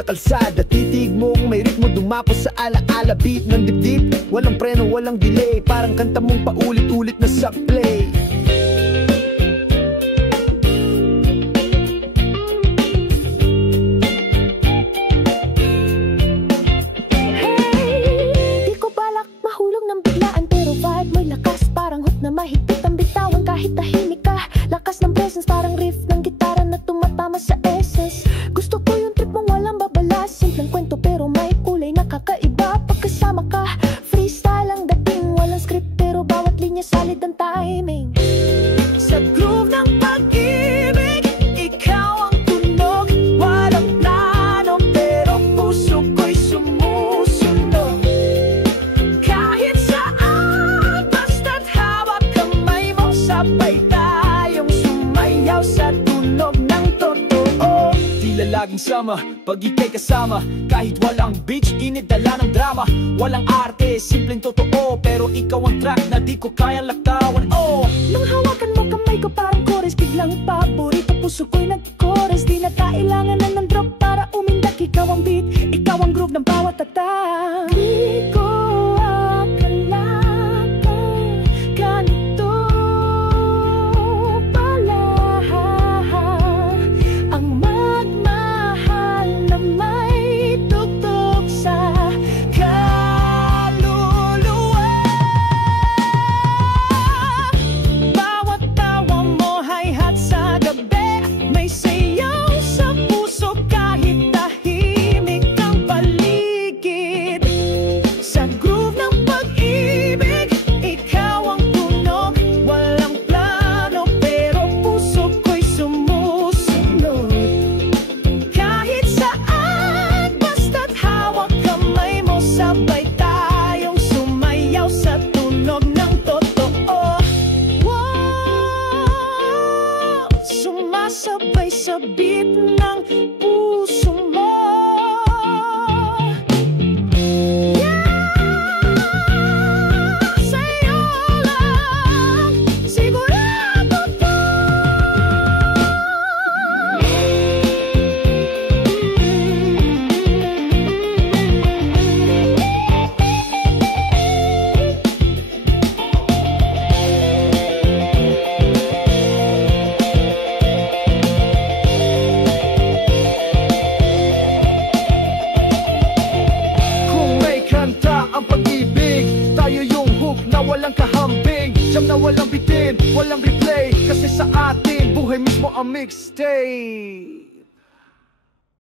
sa kalsada, titig mong may ritmo dumapo sa alaala. Beat ng dibdib, walang preno, walang delay, parang kanta mong paulit-ulit na sa play. Hey, di ko balak mahulog ng biglaan, pero vibe mo'y lakas, parang hook na mahigpit ang bitawan kahit tahimik ka. Lakas ng presence, parang riff ng gitara na tumatama sa essence. Gusto ko yung trip mong walang babala, simpleng kwento pero may kulay na kakaiba. Pagkasama ka, freestyle ang dating, walang script pero bawat linya solid ang timing. Sa groove ng pag-ibig, ikaw ang tunog, walang plano pero puso ko'y sumusunod. Kahit saan, basta't hawak kamay mo, sabay tayong sumayaw sa tunog ng totoo. Tila laging sama, pag ika'y kasama, kahit walang beach, init dala ng drama. Walang arte, simpleng totoo, pero ikaw ang track na di ko kayang laktawan. Oh, Nang hawakan mo kamay ko parang chorus, biglang paborito puso ko'y nag-chorus. Di na kailangan na ng drop para umindak, ikaw ang beat, ikaw ang groove ng bawat tatak. Di ko akalain ganito pala ang magmahal na may tugtog sa kaluluwa. Bawat tawa mo hi-hat sa gabi, may sayaw sa puso kahit tahimik ang paligid. Sa groove ng pag-ibig, ikaw ang tunog, walang plano pero puso ko'y sumusunod. Kahit saan, basta't hawak kamay mo, sabay tayong sumayaw sa tunog ng totoo. Wow, sumasabay sa beat ng puso mo. Sa'yo lang, sigurado to. kung may kanta ang pag-ibig, tayo yung hook na walang kahambing, jam na walang bitin, walang replay, kasi sa atin buhay mismo ang mixtape.